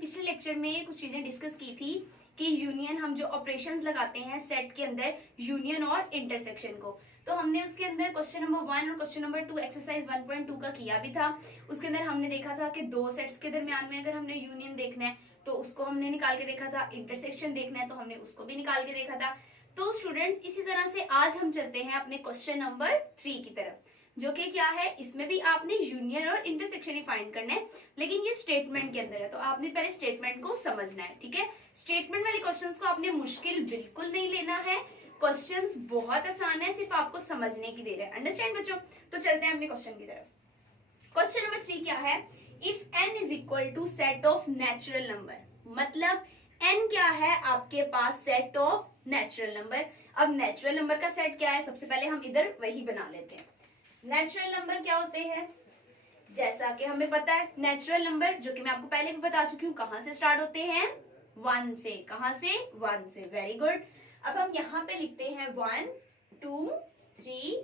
पिछले लेक्चर में कुछ चीजें डिस्कस की थी कि यूनियन, हम जो ऑपरेशंस लगाते हैं सेट के अंदर यूनियन और इंटरसेक्शन को, तो हमने उसके अंदर क्वेश्चन नंबर 1 और क्वेश्चन नंबर 2 एक्सरसाइज 1.2 का किया भी था। उसके अंदर हमने देखा था कि दो सेट्स के दरमियान में अगर हमने यूनियन देखना है तो उसको हमने निकाल के देखा था, इंटरसेक्शन देखना है तो हमने उसको भी निकाल के देखा था। तो स्टूडेंट्स, इसी तरह से आज हम चलते हैं अपने क्वेश्चन नंबर 3 की तरफ, जो कि क्या है, इसमें भी आपने यूनियन और इंटरसेक्शन ही फाइंड करना है, लेकिन ये स्टेटमेंट के अंदर है, तो आपने पहले स्टेटमेंट को समझना है। ठीक है, स्टेटमेंट वाले क्वेश्चंस को आपने मुश्किल बिल्कुल नहीं लेना है, क्वेश्चंस बहुत आसान है, सिर्फ आपको समझने की देर है। अंडरस्टैंड बच्चों? तो चलते हैं अपने क्वेश्चन की तरफ। क्वेश्चन नंबर 3 क्या है, if n is equal to set of natural number, मतलब n क्या है आपके पास, सेट ऑफ नेचुरल नंबर। अब नेचुरल नंबर का सेट क्या है, सबसे पहले हम इधर वही बना लेते हैं। नेचुरल नंबर क्या होते हैं, जैसा कि हमें पता है, नेचुरल नंबर जो कि मैं आपको पहले भी बता चुकी हूँ, कहां से स्टार्ट होते हैं, 1 से। कहां से? 1 से। Very good. अब हम यहाँ पे लिखते हैं 1 2 3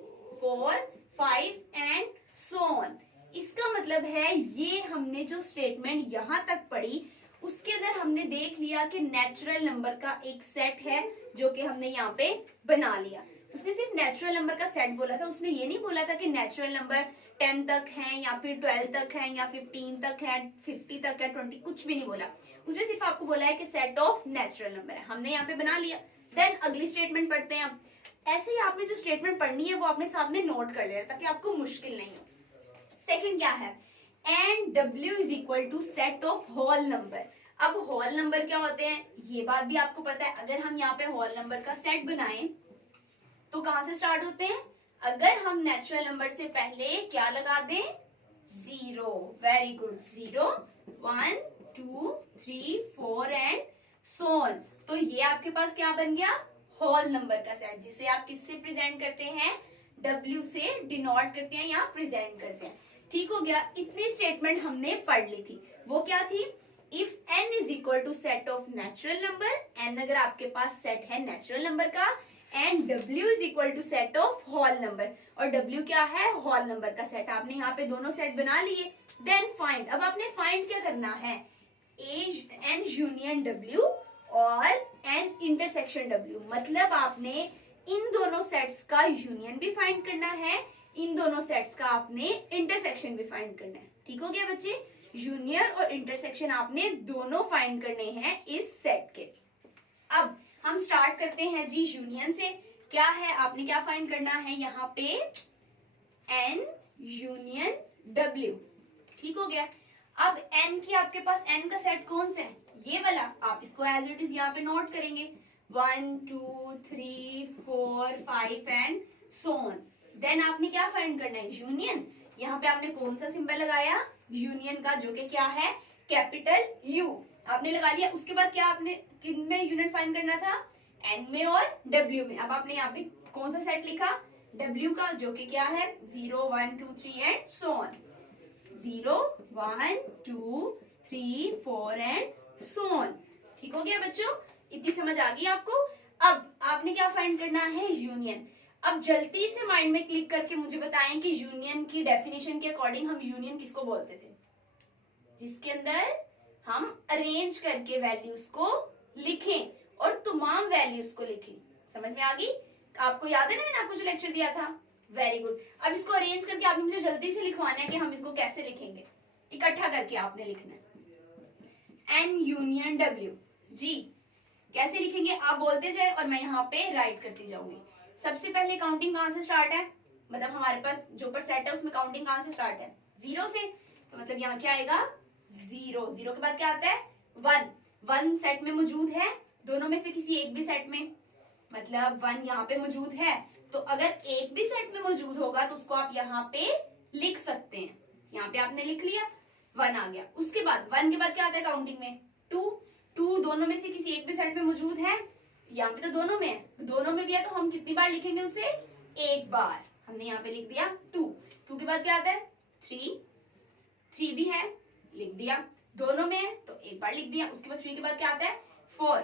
4 5 एंड सो ऑन। इसका मतलब है ये हमने जो स्टेटमेंट यहाँ तक पढ़ी उसके अंदर हमने देख लिया कि नेचुरल नंबर का एक सेट है जो कि हमने यहाँ पे बना लिया। उसने सिर्फ नेचुरल नंबर का सेट बोला था, उसने ये नहीं बोला था कि नेचुरल नंबर 10 तक है या फिर 12 तक है या 15 तक है, 50 तक है, 20, कुछ भी नहीं बोला। उसने सिर्फ आपको बोला है कि सेट ऑफ नेचुरल नंबर है, हमने यहाँ पे बना लिया। देन अगली स्टेटमेंट पढ़ते हैं। अब ऐसे ही आपने जो स्टेटमेंट पढ़नी है वो अपने साथ में नोट कर लेना ताकि आपको मुश्किल नहीं हो। सेकेंड क्या है, and W is equal to set of whole number. अब होल नंबर क्या होते हैं ये बात भी आपको पता है। अगर हम यहाँ पे होल नंबर का सेट बनाएं तो कहां से स्टार्ट होते हैं, अगर हम नेचुरल नंबर से पहले क्या लगा दें, 0। Very good, 0 1 2 3 4 and so on. तो ये आपके पास क्या बन गया, होल नंबर का सेट, जिसे आप किससे प्रेजेंट करते हैं, W से डिनोट करते हैं या प्रेजेंट करते हैं। ठीक हो गया, इतनी स्टेटमेंट हमने पढ़ ली थी। वो क्या थी, if n is equal to set of natural number, n अगर आपके पास सेट है नेचुरल नंबर का, and W is equal to set of whole number, और W क्या है, होल नंबर का सेट। आपने यहाँ पे दोनों सेट बना लिए। देन फाइंड, अब आपने फाइंड क्या करना है, n यूनियन W और n इंटरसेक्शन W, मतलब आपने इन दोनों सेट्स का यूनियन भी फाइंड करना है, इन दोनों सेट्स का आपने इंटरसेक्शन भी फाइंड करना है। ठीक हो गया बच्चे, यूनियन और इंटरसेक्शन आपने दोनों फाइंड करने हैं इस सेट के। अब हम स्टार्ट करते हैं जी यूनियन से। क्या है, आपने क्या फाइंड करना है यहाँ पे, n यूनियन W। ठीक हो गया। अब n की आपके पास n का सेट कौन सा है, ये वाला। आप इसको एज इट इज यहाँ पे नोट करेंगे, 1 2 3 4 5 एंड सो ऑन। देन आपने क्या फाइंड करना है, यूनियन। यहाँ पे आपने कौन सा सिंबल लगाया, यूनियन का, जो कि क्या है, कैपिटल U आपने लगा लिया। उसके बाद क्या आपने किन में यूनियन फाइंड करना था, n में और W में। अब आपने यहाँ पे कौन सा सेट लिखा, W का, जो कि क्या है, 0 1 2 3 and so on. 0 1 2 3 4 and so on. ठीक हो गया बच्चों, इतनी समझ आ गई आपको। अब आपने क्या फाइंड करना है, यूनियन। अब जल्दी से माइंड में क्लिक करके मुझे बताएं कि यूनियन की डेफिनेशन के अकॉर्डिंग हम यूनियन किसको बोलते थे, जिसके अंदर हम अरेंज करके वैल्यूज को लिखें और तमाम वैल्यूज को लिखें। समझ में आ गई? आपको याद है ना मैंने आपको जो लेक्चर दिया था? Very good. अब इसको अरेंज करके आपने मुझे जल्दी से लिखवाना है कि हम इसको कैसे लिखेंगे, इकट्ठा करके आपने लिखना है। n यूनियन W जी, कैसे लिखेंगे आप बोलते जाए और मैं यहाँ पे राइट करती जाऊंगी। सबसे पहले काउंटिंग कहां से स्टार्ट है, मतलब हमारे पास जो पर सेट है उसमें काउंटिंग कहां से स्टार्ट है, 0 से। तो मतलब यहाँ क्या आएगा, 0। 0 के बाद क्या आता है, 1। 1 सेट में मौजूद है, दोनों में से किसी एक भी सेट में, मतलब 1 यहाँ पे मौजूद है। तो अगर एक भी सेट में मौजूद होगा तो उसको आप यहाँ पे लिख सकते हैं। यहाँ पे आपने लिख लिया, 1 आ गया। उसके बाद 1 के बाद क्या आता है काउंटिंग में, 2। 2 दोनों में से किसी एक भी सेट में मौजूद है, यहाँ पे तो दोनों में है, दोनों में भी है, तो हम कितनी बार लिखेंगे उसे, एक बार। हमने यहाँ पे लिख दिया 2। 2 के बाद क्या आता है, 3। 3 भी है, लिख दिया। दोनों में है तो एक बार लिख दिया। उसके बाद 3 के बाद क्या आता है, 4।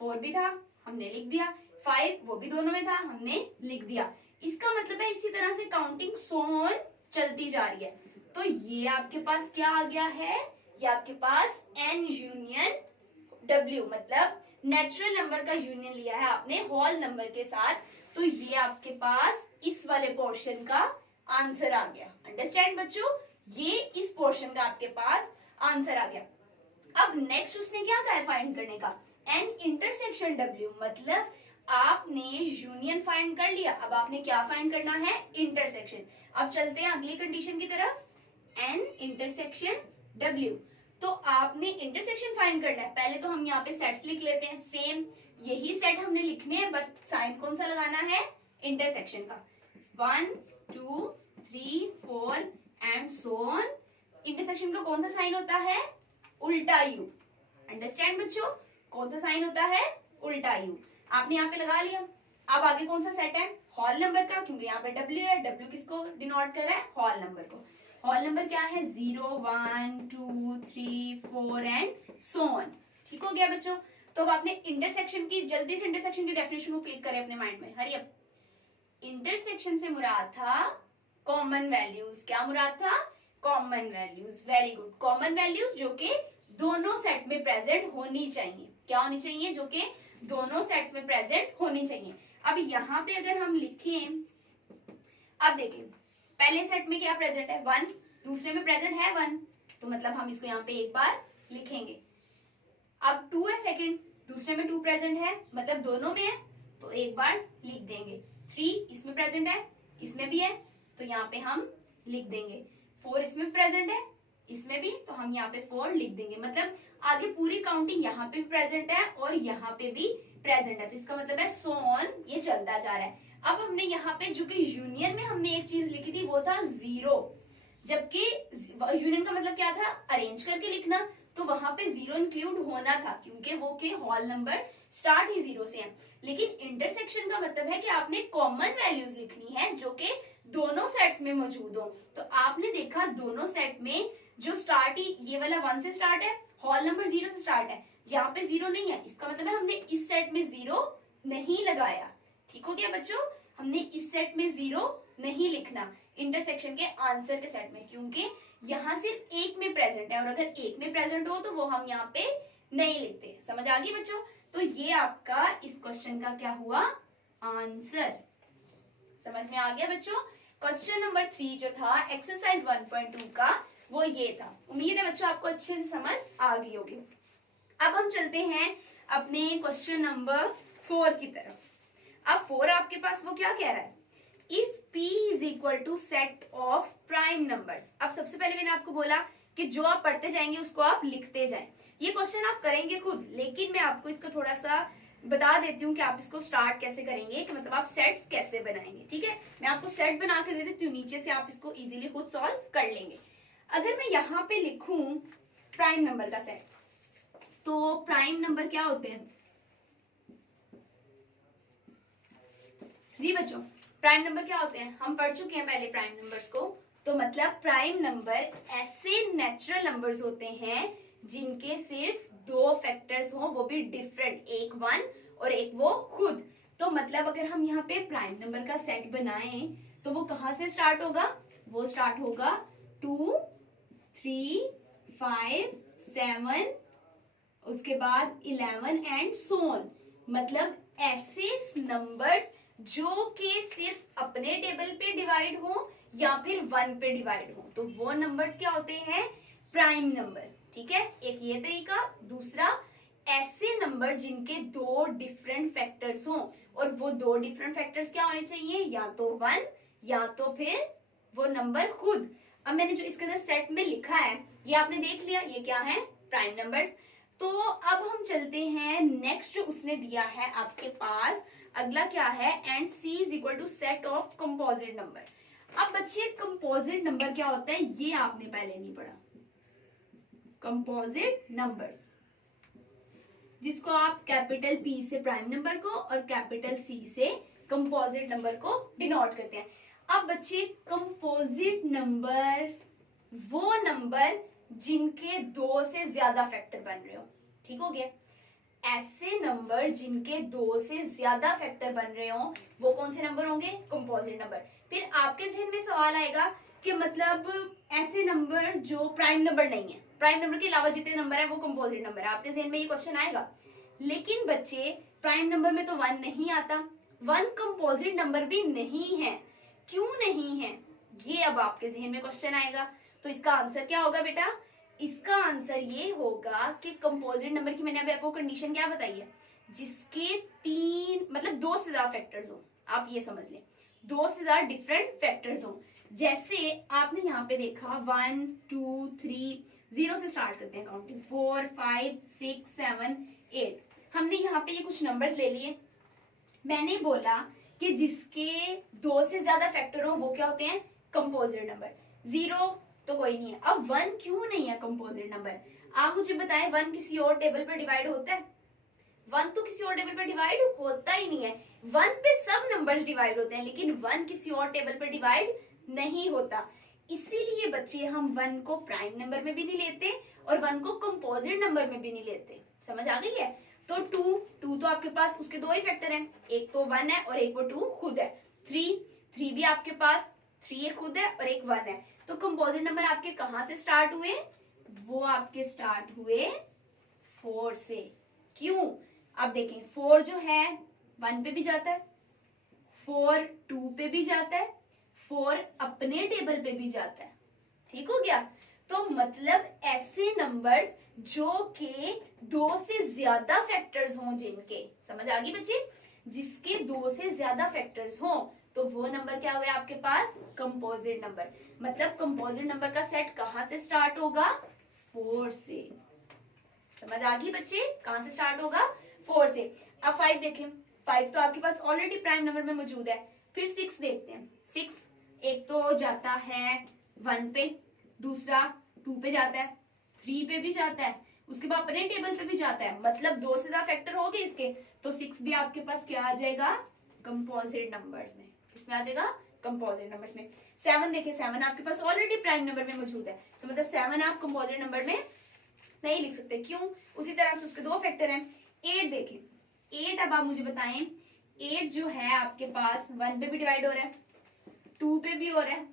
4 भी था, हमने लिख दिया। 5 वो भी दोनों में था, हमने लिख दिया। इसका मतलब है इसी तरह से काउंटिंग सो ऑन चलती जा रही है। तो ये आपके पास क्या आ गया है, ये आपके पास n यूनियन w, मतलब नेचुरल नंबर का यूनियन लिया है आपने होल नंबर के साथ, तो ये आपके पास इस वाले पोर्शन का आंसर आ गया। अंडरस्टैंड बच्चों, ये इस पोर्शन का आपके पास आंसर आ गया। अब नेक्स्ट उसने क्या कहा है फाइंड करने का, n इंटरसेक्शन w, मतलब आपने यूनियन फाइंड कर लिया, अब आपने क्या फाइंड करना है, इंटरसेक्शन। अब चलते हैं अगली कंडीशन की तरफ, n इंटरसेक्शन w, तो आपने इंटरसेक्शन फाइंड करना है। पहले तो हम यहाँ पे सेट्स लिख लेते हैं, सेम यही सेट हमने लिखने हैं, बट साइन कौन सा लगाना है, इंटरसेक्शन का। 1 2 3 4 एंड सो ऑन। इंटरसेक्शन का कौन सा साइन होता है, उल्टा यू। अंडरस्टैंड बच्चों, कौन सा साइन होता है, उल्टा यू। आपने यहाँ पे लगा लिया। अब आगे कौन सा सेट है, होल नंबर का, क्योंकि यहाँ पे w है, w किसको डिनोट कर रहा है, होल नंबर को। होल नंबर क्या है, 0 1 2 3 4 एंड सो ऑन। ठीक हो गया बच्चों। तो अब आपने इंटरसेक्शन की, जल्दी से इंटरसेक्शन की डेफिनेशन को क्लिक करें अपने माइंड में, हरी अप। इंटरसेक्शन से मुराद था कॉमन वैल्यूज। क्या मुराद था, common values. Very good, common values जो कि दोनों सेट में प्रेजेंट होनी चाहिए। क्या होनी चाहिए, जो कि दोनों सेट्स में प्रेजेंट होनी चाहिए। अब यहाँ पे अगर हम लिखें, अब देखें पहले सेट में क्या प्रेजेंट है, 1, दूसरे में प्रेजेंट है 1, तो मतलब हम इसको यहाँ पे एक बार लिखेंगे। अब 2 है सेकंड, दूसरे में 2 प्रेजेंट है, मतलब दोनों में है, तो एक बार लिख देंगे। 3 इसमें प्रेजेंट है, इसमें भी है, तो यहाँ पे हम लिख देंगे। 4 इसमें प्रेजेंट है, इसमें भी, तो हम यहाँ पे 4 लिख देंगे। मतलब आगे पूरी काउंटिंग यहाँ पे भी प्रेजेंट है और यहाँ पे भी प्रेजेंट है, तो इसका मतलब है सो ऑन, ये चलता जा रहा है। अब हमने यहाँ पे जो कि यूनियन में हमने एक चीज लिखी थी वो था 0, जबकि यूनियन का मतलब क्या था, अरेंज करके लिखना, तो वहां पे 0 इंक्लूड होना था, क्योंकि वो के होल नंबर स्टार्ट ही 0 से है। लेकिन इंटरसेक्शन का मतलब है कि आपने कॉमन वैल्यूज लिखनी है जो कि दोनों सेट्स में मौजूद हो। तो आपने देखा दोनों सेट में जो स्टार्ट ही ये वाला 1 से स्टार्ट है, होल नंबर 0 से स्टार्ट है, यहाँ पे 0 नहीं है, इसका मतलब है हमने इस सेट में 0 नहीं लगाया। ठीक हो गया बच्चों, हमने इस सेट में 0 नहीं लिखना इंटरसेक्शन के आंसर के सेट में, क्योंकि यहाँ सिर्फ एक में प्रेजेंट है, और अगर एक में प्रेजेंट हो तो वो हम यहाँ पे नहीं लिखते। समझ आ गई बच्चों, तो ये आपका इस क्वेश्चन का क्या हुआ, आंसर। समझ में आ गया बच्चों। क्वेश्चन नंबर 3 जो था एक्सरसाइज 1.2 का, वो ये था। उम्मीद है बच्चों आपको अच्छे से समझ आ गई होगी। अब हम चलते हैं अपने क्वेश्चन नंबर 4 की तरफ। अब 4 आपके पास वो क्या कह रहा है, if p is equal to set of prime numbers. अब सबसे पहले मैंने आपको बोला कि जो आप पढ़ते जाएंगे उसको आप लिखते जाएं। ये क्वेश्चन आप करेंगे खुद, लेकिन मैं आपको इसका थोड़ा सा बता देती हूँ कि आप इसको स्टार्ट कैसे करेंगे, कि मतलब आप सेट्स कैसे बनाएंगे। ठीक है, मैं आपको सेट बना कर दे देती हूँ, नीचे से आप इसको इजीली खुद सॉल्व कर लेंगे। अगर मैं यहाँ पे लिखूं प्राइम नंबर का सेट, तो प्राइम नंबर क्या होते हैं जी बच्चों, प्राइम नंबर क्या होते हैं, हम पढ़ चुके हैं पहले प्राइम नंबर्स को। तो मतलब प्राइम नंबर ऐसे नेचुरल नंबर्स होते हैं जिनके सिर्फ 2 फैक्टर्स हों, वो भी डिफरेंट, एक 1 और एक वो खुद। तो मतलब अगर हम यहाँ पे प्राइम नंबर का सेट बनाएं तो वो कहाँ से स्टार्ट होगा, वो स्टार्ट होगा 2 3 5 7, उसके बाद 11 एंड सो ऑन। मतलब ऐसे नंबर्स जो कि सिर्फ अपने टेबल पे डिवाइड हो या फिर 1 पे डिवाइड हो, तो वो नंबर्स क्या होते हैं, प्राइम नंबर। ठीक है, एक ये तरीका। दूसरा, ऐसे नंबर जिनके 2 डिफरेंट फैक्टर्स हों, और वो 2 डिफरेंट फैक्टर्स क्या होने चाहिए, या तो 1 या तो फिर वो नंबर खुद। अब मैंने जो इसके अंदर सेट में लिखा है ये आपने देख लिया, ये क्या है, प्राइम नंबर्स। तो अब हम चलते हैं नेक्स्ट जो उसने दिया है आपके पास, अगला क्या है, and c is equal to set of composite number. अब बच्चे कंपोजिट नंबर क्या होता है ये आपने पहले नहीं पढ़ा। कंपोजिट नंबर्स, जिसको आप कैपिटल P से प्राइम नंबर को और कैपिटल C से कंपोजिट नंबर को डिनोट करते हैं। अब बच्चे कंपोजिट नंबर वो नंबर जिनके 2 से ज्यादा फैक्टर बन रहे हो। ठीक हो गया, ऐसे नंबर जिनके 2 से ज्यादा फैक्टर बन रहे हो वो कौन से नंबर होंगे, कंपोजिट नंबर। फिर आपके जहन में सवाल आएगा कि मतलब ऐसे नंबर जो प्राइम नंबर नहीं है, प्राइम नंबर के अलावा जितने नंबर है वो कंपोजिट नंबर है। आपके जहन में ये क्वेश्चन आएगा। लेकिन बच्चे प्राइम नंबर में तो 1 नहीं आता, 1 कंपोजिट नंबर भी नहीं है। क्यों नहीं है, ये अब आपके जहन में क्वेश्चन आएगा। तो इसका आंसर क्या होगा बेटा? इसका आंसर ये होगा कि कंपोजिट नंबर की मैंने अभी आपको कंडीशन क्या बताई है, जिसके 3 मतलब 2 से ज्यादा फैक्टर्स हो। आप ये समझ लें, 2 से ज्यादा डिफरेंट फैक्टर्स हो। जैसे आपने यहाँ पे देखा 1 2 3, 0 से स्टार्ट करते हैं काउंटिंग, 4 5 6 7 8। हमने यहाँ पे ये कुछ नंबर्स ले लिए। मैंने बोला कि जिसके 2 से ज्यादा फैक्टर हो वो क्या होते हैं? Composite number. 0 तो कोई नहीं है। अब 1 क्यों नहीं है कंपोजिट नंबर? आप मुझे बताएं, 1 किसी और टेबल पर डिवाइड होता है? 1 तो किसी और टेबल पर डिवाइड होता ही नहीं है। 1 पे सब नंबर्स डिवाइड होते हैं, लेकिन 1 किसी और टेबल पर डिवाइड नहीं होता। इसीलिए बच्चे हम 1 को प्राइम नंबर में भी नहीं लेते और 1 को कंपोजिट नंबर में भी नहीं लेते। समझ आ गई है? तो 2 तो आपके पास उसके 2 ही फैक्टर हैं, एक तो 1 है और एक वो 2 खुद है। 3 भी आपके पास 3 एक खुद है और एक 1 है। तो कंपोजिट नंबर आपके कहां से स्टार्ट हुए? वो आपके स्टार्ट हुए 4 से। क्यों? आप देखें, 4 जो है 1 पे भी जाता है, 4 2 पे भी जाता है, 4 अपने टेबल पे भी जाता है। ठीक हो गया? तो मतलब ऐसे नंबर्स जो के 2 से ज्यादा फैक्टर्स हों, जिनके, समझ आ गई बच्चे, जिसके 2 से ज्यादा फैक्टर्स हों, तो वो नंबर क्या हुए आपके पास? Composite number. मतलब कंपोजिट नंबर का सेट कहां से स्टार्ट होगा? 4 से। समझ आ गई बच्चे? कहां से स्टार्ट होगा? 4 से। अब 5 देखें, 5 तो आपके पास ऑलरेडी प्राइम नंबर में मौजूद है। फिर 6 देखते हैं। 6 एक तो जाता है 1 पे, दूसरा 2 पे जाता है, 3 पे भी जाता है, उसके बाद अपने टेबल पे भी जाता है। मतलब 2 से ज्यादा फैक्टर हो गए इसके, तो 6 भी आपके पास क्या आ जाएगा? कंपोजिट नंबर्स में। किसमें आ जाएगा? कंपोजिट नंबर्स में। 7 देखें, 7 आपके पास ऑलरेडी प्राइम नंबर में मौजूद है, तो मतलब 7 आप कंपोजिट नंबर में नहीं लिख सकते। क्यों? उसी तरह से उसके 2 फैक्टर हैं। 8 देखें, 8 अब आप मुझे बताएं, 8 जो है आपके पास 1 पे भी डिवाइड हो रहा है, 2 पे भी हो रहा है,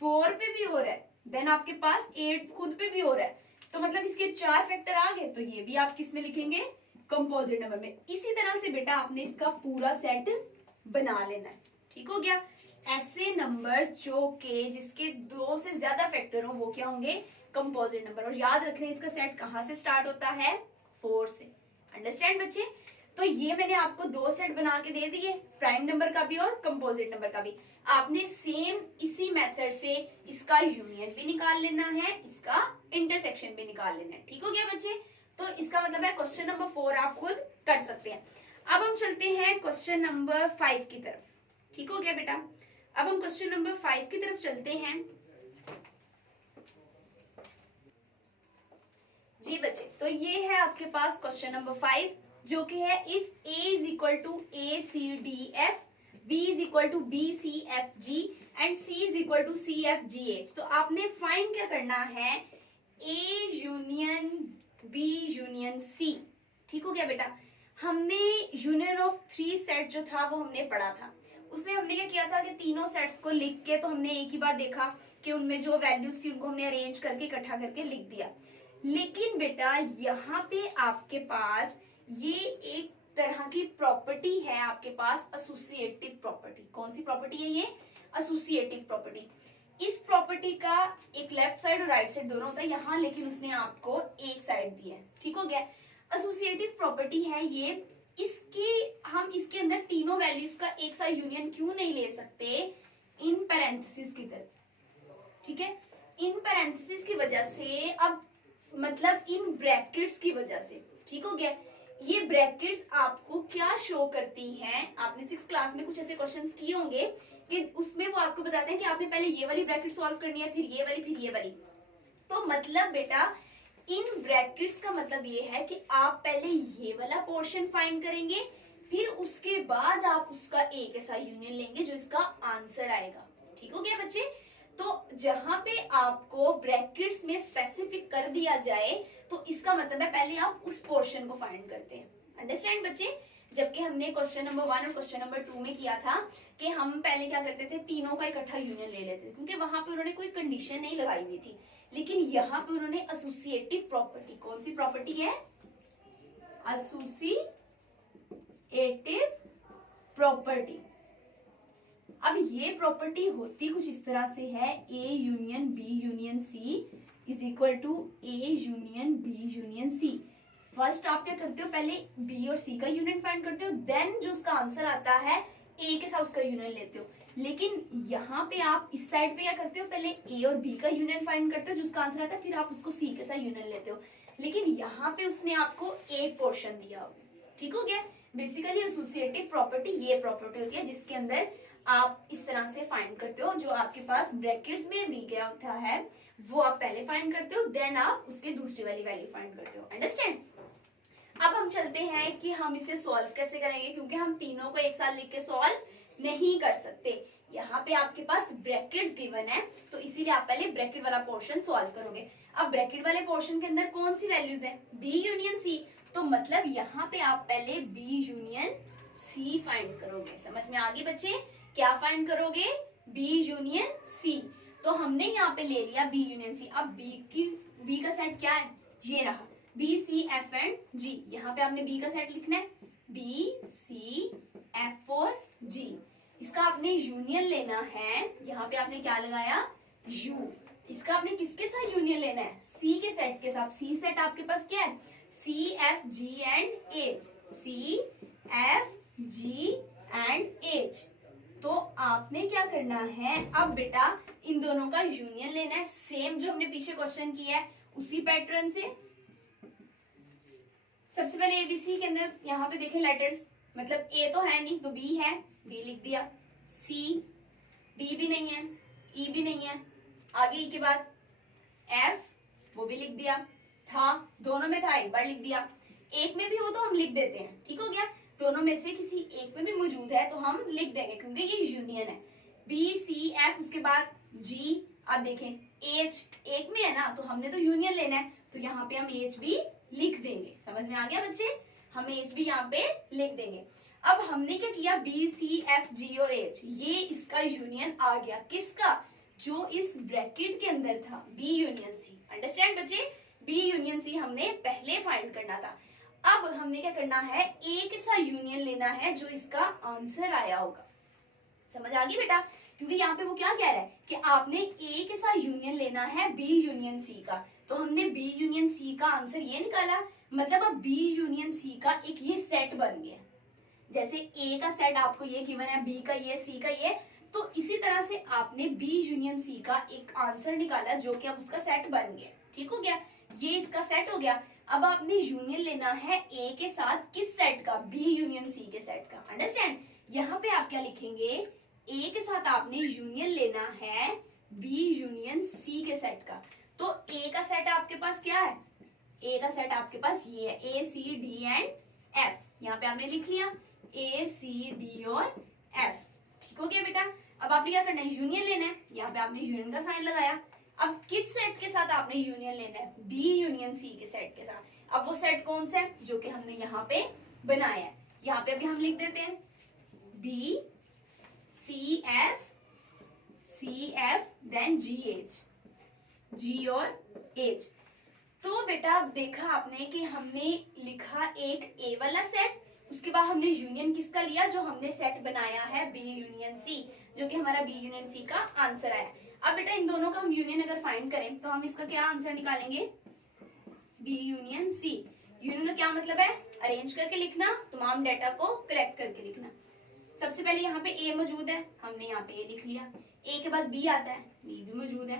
4 पे भी हो रहा है, देन आपके पास 8 खुद पे भी हो रहा है। तो मतलब इसके 4 फैक्टर आ गए, तो ये भी आप किस में लिखेंगे? कंपोजिट नंबर में। इसी तरह से बेटा आपने इसका पूरा सेट बना लेना है। ठीक हो गया? ऐसे नंबर जो के जिसके 2 से ज्यादा फैक्टर हो वो क्या होंगे? Composite number. और याद रखना इसका सेट कहां से स्टार्ट होता है? 4 से। अंडरस्टैंड बच्चे? तो ये मैंने आपको 2 सेट बना के दे दिए, प्राइम नंबर का भी और कंपोजिट नंबर का भी। आपने सेम इसी मेथड से इसका यूनियन भी निकाल लेना है, इसका इंटरसेक्शन भी निकाल लेना है। ठीक हो गया बच्चे? तो इसका मतलब है क्वेश्चन नंबर 4 आप खुद कर सकते हैं। अब हम चलते हैं क्वेश्चन नंबर 5 की तरफ। ठीक हो गया बेटा? अब हम क्वेश्चन नंबर 5 की तरफ चलते हैं। जी बच्चे, तो ये है आपके पास क्वेश्चन नंबर 5, जो कि है if a is equal to a c d f, b is equal to b c f g and c is equal to c f g h। तो आपने फाइंड क्या करना है? a union b union c। ठीक हो गया बेटा? हमने यूनियन ऑफ 3 सेट जो था वो हमने पढ़ा था। उसमें हमने क्या किया था कि तीनों सेट्स को लिख के, तो हमने एक ही बार देखा कि उनमें जो वैल्यूज थी उनको हमने अरेंज करके इकट्ठा करके लिख दिया। लेकिन बेटा यहाँ पे आपके पास ये एक तरह की प्रॉपर्टी है आपके पास, एसोसिएटिव प्रॉपर्टी। कौन सी प्रॉपर्टी है ये? Associative property. इस प्रॉपर्टी का एक लेफ्ट साइड और राइट साइड दोनों होता है यहाँ, लेकिन उसने आपको एक साइड दी है। ठीक हो गया? एसोसिएटिव प्रॉपर्टी है ये। हम इसके अंदर तीनों वैल्यूज का एक साथ यूनियन क्यों नहीं ले सकते? इन पैरेंथेसिस की तरह। ठीक है? इन पैरेंथेसिस की वजह से, अब मतलब इन ब्रैकेट्स की वजह से। ठीक हो गया? ये ब्रैकेट्स आपको क्या शो करती हैं? आपने 6th क्लास में कुछ ऐसे क्वेश्चंस किए होंगे कि उसमें वो आपको बताते हैं कि आपने पहले ये वाली ब्रैकेट सॉल्व करनी है, फिर ये वाली, फिर ये वाली। तो मतलब बेटा इन ब्रैकेट्स का मतलब ये है कि आप पहले ये वाला पोर्शन फाइंड करेंगे, फिर उसके बाद आप उसका एक ऐसा यूनियन लेंगे जो इसका आंसर आएगा। ठीक हो गया बच्चे? तो जहां पे आपको ब्रैकेट्स में स्पेसिफिक कर दिया जाए, तो इसका मतलब है पहले आप उस पोर्शन को फाइंड करते हैं। अंडरस्टैंड बच्चे? जबकि हमने क्वेश्चन नंबर 1 और क्वेश्चन नंबर 2 में किया था कि हम पहले क्या करते थे, तीनों का इकट्ठा यूनियन ले लेते थे, क्योंकि वहां पे उन्होंने कोई कंडीशन नहीं लगाई हुई थी। लेकिन यहाँ पे उन्होंने एसोसिएटिव प्रॉपर्टी, कौन सी प्रॉपर्टी है, एसोसिएटिव प्रॉपर्टी। अब ये प्रॉपर्टी होती कुछ इस तरह से है, A union B union C is equal to A union B union C. First आप क्या करते हो, पहले बी और सी का यूनियन फाइंड करते हो, देन जो उसका आंसर आता है ए के साथ उसका यूनियन लेते हो। लेकिन यहाँ पे आप इस साइड पे क्या करते हो, पहले ए और बी का यूनियन फाइंड करते हो, जिसका आंसर आता है, फिर आप उसको सी के साथ यूनियन लेते हो। लेकिन यहाँ पे उसने आपको एक पोर्शन दिया, ठीक हो गया। बेसिकली एसोसिएटिव प्रॉपर्टी ये प्रॉपर्टी होती है जिसके अंदर आप इस तरह से फाइंड करते हो, जो आपके पास ब्रैकेट्स में दी गया होता है वो आप पहले फाइंड करते हो, देन आप उसके दूसरी वाली वैल्यू फाइंड करते हो। अंडरस्टैंड। अब हम चलते हैं कि हम इसे सॉल्व कैसे करेंगे, क्योंकि हम तीनों को एक साथ लिख के सॉल्व नहीं कर सकते। यहाँ पे आपके पास ब्रैकेट्स गिवन है, तो इसीलिए आप पहले ब्रैकेट वाला पोर्शन सॉल्व करोगे। अब ब्रैकेट वाले पोर्शन के अंदर कौन सी वैल्यूज है, बी यूनियन सी, तो मतलब यहाँ पे आप पहले बी यूनियन सी फाइंड करोगे। समझ में आगे बच्चे, क्या फाइंड करोगे, बी यूनियन सी। तो हमने यहाँ पे ले लिया बी यूनियन सी। अब बी का सेट क्या है, ये रहा बी सी एफ एंड जी। यहाँ पे आपने बी का सेट लिखना है, बी सी एफ और जी। इसका आपने यूनियन लेना है, यहाँ पे आपने क्या लगाया, यू। इसका आपने किसके साथ यूनियन लेना है, सी के सेट के साथ। सी सेट आपके पास क्या है, C F G and H, C F G and H. तो आपने क्या करना है, अब बेटा इन दोनों का यूनियन लेना है, सेम जो हमने पीछे क्वेश्चन किया है उसी पैटर्न से। सबसे पहले एबीसी के अंदर यहाँ पे देखें लेटर्स, मतलब ए तो है नहीं तो बी है, बी लिख दिया, सी, डी भी नहीं है, ई भी नहीं है, आगे ई के बाद एफ, वो भी लिख दिया, था दोनों में था एक बार लिख दिया, एक में भी हो तो हम लिख देते हैं, ठीक हो गया। दोनों में से किसी एक में भी मौजूद है तो हम लिख देंगे, क्योंकि ये यूनियन है। बी सी एफ, उसके बाद जी। अब देखें एच एक में है ना, तो हमने तो यूनियन लेना है, तो यहाँ पे हम एच भी लिख देंगे। समझ में आ गया बच्चे, हम एच भी यहाँ पे लिख देंगे। अब हमने क्या किया, बी सी एफ जी और एच, ये इसका यूनियन आ गया, किसका, जो इस ब्रैकेट के अंदर था, बी यूनियन सी। अंडरस्टैंड बच्चे, बी यूनियन सी हमने पहले फाइंड करना था। अब हमने क्या करना है, ए के साथ यूनियन लेना है जो इसका आंसर आया होगा। समझ आ गई बेटा, क्योंकि यहाँ पे वो क्या कह रहा है कि आपने ए के साथ यूनियन लेना है बी यूनियन सी का, तो हमने बी यूनियन सी का आंसर ये निकाला। मतलब अब बी यूनियन सी का एक ये सेट बन गया, जैसे ए का सेट आपको ये गिवन है, बी का ये, सी का ये, तो इसी तरह से आपने बी यूनियन सी का एक आंसर निकाला जो कि अब उसका सेट बन गया। ठीक हो गया, ये इसका सेट हो गया। अब आपने यूनियन लेना है ए के साथ, किस सेट का, बी यूनियन सी के सेट का। अंडरस्टैंड, यहाँ पे आप क्या लिखेंगे, ए के साथ आपने यूनियन लेना है बी यूनियन सी के सेट का। तो ए का सेट आपके पास क्या है, ए का सेट आपके पास ये है, ए सी डी एंड एफ। यहाँ पे आपने लिख लिया ए सी डी और एफ। ठीक हो गया बेटा। अब आपने क्या करना है, यूनियन लेना है, यहाँ पे आपने यूनियन का साइन लगाया। अब किस सेट के साथ आपने यूनियन लेना है, बी यूनियन सी के सेट के साथ। अब वो सेट कौन सा है, जो कि हमने यहाँ पे बनाया है। यहाँ पे अभी हम लिख देते हैं B C F then G H, G और एच। तो बेटा अब देखा आपने कि हमने लिखा एक ए वाला सेट, उसके बाद हमने यूनियन किसका लिया, जो हमने सेट बनाया है बी यूनियन सी, जो कि हमारा बी यूनियन सी का आंसर आया। अब बेटा इन दोनों का हम यूनियन अगर फाइंड करें तो हम इसका क्या आंसर निकालेंगे, बी यूनियन सी। यूनियन का क्या मतलब है, अरेंज करके लिखना, तमाम डेटा को करेक्ट करके लिखना। सबसे पहले यहाँ पे ए मौजूद है, हमने यहाँ पे ए लिख लिया। ए के बाद बी आता है, बी भी मौजूद है।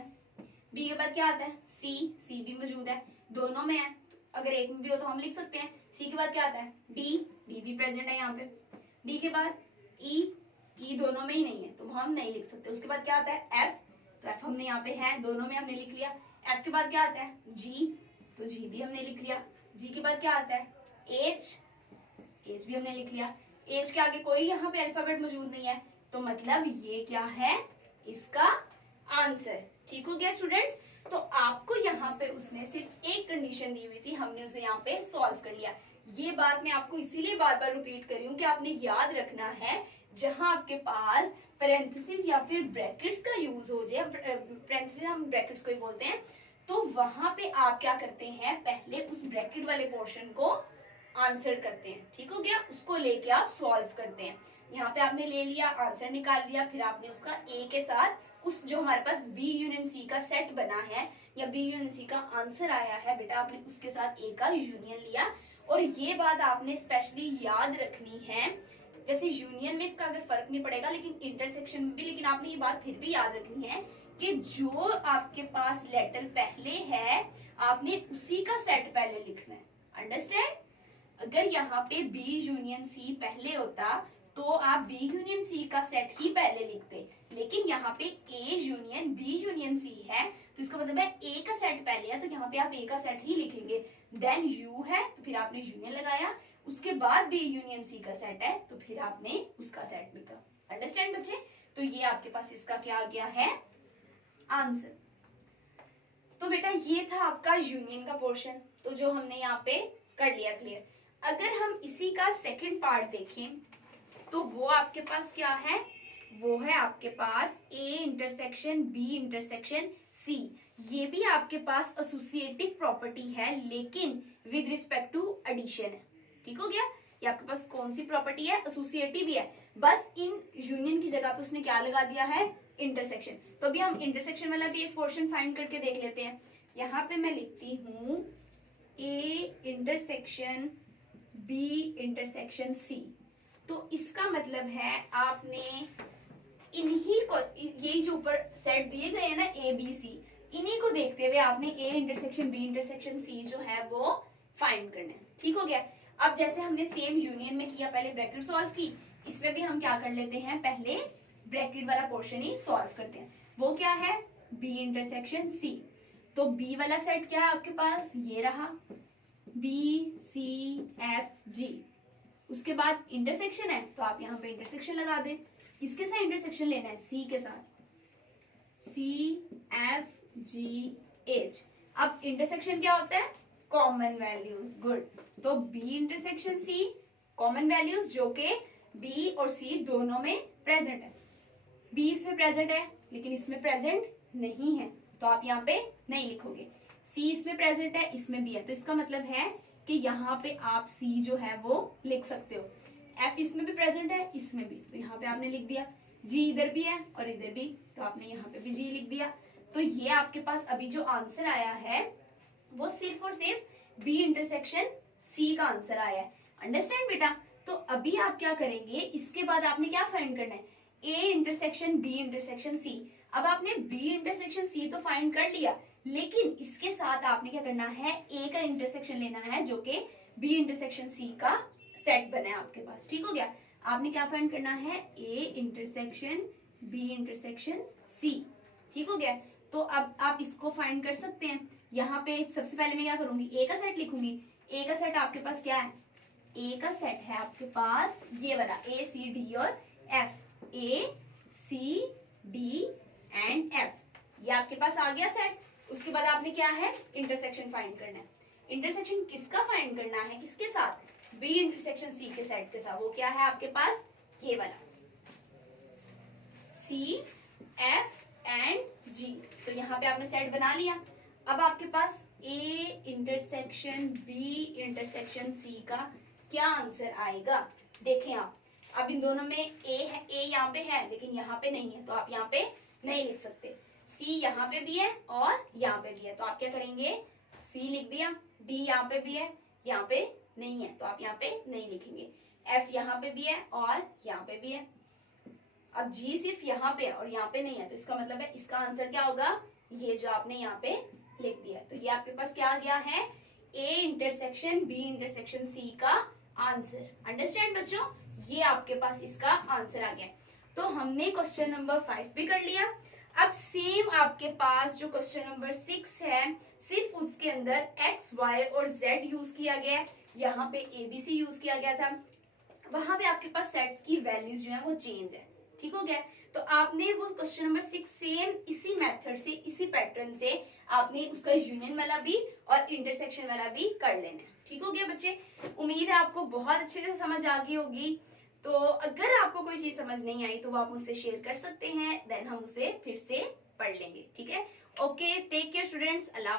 बी के बाद क्या आता है, सी भी मौजूद है, दोनों में है, अगर एक में भी हो तो हम लिख सकते हैं। सी के बाद क्या आता है, डी भी प्रेजेंट है यहाँ पे। डी के बाद ई दोनों में ही नहीं है तो हम नहीं लिख सकते। उसके बाद क्या आता है एफ, तो एफ हमने यहाँ पे है, दोनों में हमने लिख लिया। एफ के बाद क्या आता है जी, तो जी भी हमने लिख लिया। जी के बाद क्या आता है एच भी हमने लिख लिया। एच के आगे कोई यहाँ पे अल्फाबेट मौजूद नहीं है, तो मतलब ये क्या है, इसका आंसर। ठीक हो गया स्टूडेंट्स। तो आपको यहाँ पे उसने सिर्फ एक कंडीशन दी हुई थी, हमने उसे यहाँ पे सॉल्व कर लिया। ये बात मैं आपको इसीलिए बार बार रिपीट कर रही हूँ कि आपने याद रखना है जहां आपके पास पैरेंथेसिस या फिर ब्रैकेट्स का यूज हो जाए, पैरेंथेसिस हम ब्रैकेट्स को ही बोलते हैं, तो वहां पे आप क्या करते हैं, पहले उस ब्रैकेट वाले पोर्शन को आंसर करते हैं। ठीक हो गया, उसको लेके आप सॉल्व करते हैं। यहाँ पे आपने ले लिया, आंसर निकाल लिया, फिर आपने उसका ए के साथ उस जो हमारे पास बी यूनियन सी का सेट बना है या बी यूनियन सी का आंसर आया है बेटा, आपने उसके साथ ए का यूनियन लिया। और ये बात आपने स्पेशली याद रखनी है, वैसे यूनियन में इसका अगर फर्क नहीं पड़ेगा लेकिन इंटरसेक्शन में भी, लेकिन आपने ये बात फिर भी याद रखनी है कि जो आपके पास लेटर पहले है आपने उसी का सेट पहले लिखना है। अंडरस्टैंड? अगर यहाँ पे बी यूनियन सी पहले होता तो आप बी यूनियन सी का सेट ही पहले लिखते, लेकिन यहाँ पे A union B union C है तो इसका मतलब है ए का सेट पहले है, तो यहाँ पे आप ए का सेट ही लिखेंगे। देन यू है तो फिर आपने यूनियन लगाया, उसके बाद बी यूनियन सी का सेट है तो फिर आपने उसका सेट लिखा। अंडरस्टैंड बच्चे? तो ये आपके पास इसका क्या आ गया है, आंसर। तो बेटा ये था आपका यूनियन का पोर्शन, तो जो हमने यहाँ पे कर लिया क्लियर। अगर हम इसी का सेकंड पार्ट देखें तो वो आपके पास क्या है, वो है आपके पास A intersection B intersection C. ये भी आपके पास एसोसिएटिव प्रॉपर्टी है लेकिन विद रिस्पेक्ट टू एडिशन है। ठीक हो गया, ये आपके पास कौन सी प्रॉपर्टी है, एसोसिएटिव ही है, बस इन यूनियन की जगह पे उसने क्या लगा दिया है, इंटरसेक्शन। तो अभी हम इंटरसेक्शन वाला भी एक पोर्शन फाइंड करके देख लेते हैं। यहाँ पे मैं लिखती हूँ A intersection B intersection C. तो इसका मतलब है आपने इन्हीं को, ये जो ऊपर सेट दिए गए हैं ना ए बी सी, इन्हीं को देखते हुए आपने A intersection B intersection C जो है वो फाइंड करना है। ठीक हो गया। अब जैसे हमने सेम यूनियन में किया, पहले ब्रैकेट सॉल्व की, इसमें भी हम क्या कर लेते हैं, पहले ब्रैकेट वाला पोर्शन ही सॉल्व करते हैं। वो क्या है, बी इंटरसेक्शन सी। तो बी वाला सेट क्या है आपके पास, ये रहा बी सी एफ जी। उसके बाद इंटरसेक्शन है तो आप यहाँ पे इंटरसेक्शन लगा दें। किसके साथ इंटरसेक्शन लेना है, सी के साथ, सी एफ जी एच। अब इंटरसेक्शन क्या होता है, कॉमन वैल्यूज। गुड, तो B intersection C, common values जो के बी और सी दोनों में प्रेजेंट है। बी इसमें प्रेजेंट है लेकिन इसमें प्रेजेंट नहीं है तो आप यहाँ पे नहीं लिखोगे। सी इसमें प्रेजेंट है, इसमें भी है, तो इसका मतलब है कि यहाँ पे आप सी जो है वो लिख सकते हो। एफ इसमें भी प्रेजेंट है, इसमें भी, तो यहाँ पे आपने लिख दिया। जी इधर भी है और इधर भी, तो आपने यहाँ पे भी जी लिख दिया। तो ये आपके पास अभी जो आंसर आया है वो सिर्फ और सिर्फ बी इंटरसेक्शन सी का आंसर आया है। अंडरस्टैंड बेटा? तो अभी आप क्या करेंगे, इसके बाद आपने क्या फाइंड करना है, A intersection B intersection C. अब आपने बी इंटरसेक्शन सी तो फाइंड कर लिया, लेकिन इसके साथ आपने क्या करना है, ए का इंटरसेक्शन लेना है जो कि बी इंटरसेक्शन सी का सेट बना है आपके पास। ठीक हो गया, आपने क्या फाइंड करना है, A intersection B intersection C. ठीक हो गया, तो अब आप इसको फाइंड कर सकते हैं। यहाँ पे सबसे पहले मैं क्या करूंगी, ए का सेट लिखूंगी। ए का सेट आपके पास क्या है, ए का सेट है आपके पास ये वाला, ए सी डी और F, A C D and F, ये आपके पास आ गया सेट। उसके बाद आपने क्या है, इंटरसेक्शन फाइंड करना है। इंटरसेक्शन किसका फाइंड करना है, किसके साथ, बी इंटरसेक्शन सी के सेट के साथ। वो क्या है आपके पास, ये वाला सी एफ एंड जी। तो यहाँ पे आपने सेट बना लिया। अब आपके पास A intersection B intersection C का क्या आंसर आएगा, देखें आप। अब इन दोनों में ए है, ए यहाँ पे है लेकिन यहाँ पे नहीं है, तो आप यहाँ पे नहीं लिख सकते। सी यहाँ पे भी है और यहाँ पे भी है, तो आप क्या करेंगे, सी लिख दिया। डी यहाँ पे भी है, यहाँ पे नहीं है, तो आप यहाँ पे नहीं लिखेंगे। एफ यहाँ पे भी है और यहाँ पे भी है। अब जी सिर्फ यहाँ पे है और यहाँ पे नहीं है, तो इसका मतलब है इसका आंसर क्या होगा, ये जो आपने यहाँ पे लिख दिया। तो ये आपके पास क्या आ गया है, A intersection B intersection C का आंसर। अंडरस्टैंड बच्चों, ये आपके पास इसका आंसर आ गया। तो हमने क्वेश्चन नंबर 5 भी कर लिया। अब सेम आपके पास जो क्वेश्चन नंबर 6 है, सिर्फ उसके अंदर x, y और z यूज किया गया है। यहाँ पे ABC यूज किया गया था, वहां पे आपके पास सेट्स की वैल्यूज जो है वो चेंज है। ठीक हो गया। तो आपने वो क्वेश्चन नंबर 6 सेम इसी मेथड से, इसी पैटर्न से आपने उसका यूनियन वाला भी और इंटरसेक्शन वाला भी कर लेना है। ठीक हो गया बच्चे, उम्मीद है आपको बहुत अच्छे से समझ आ गई होगी। तो अगर आपको कोई चीज समझ नहीं आई तो वो आप मुझसे शेयर कर सकते हैं, देन हम उसे फिर से पढ़ लेंगे। ठीक है, ओके, टेक केयर स्टूडेंट्स, अल्लाह।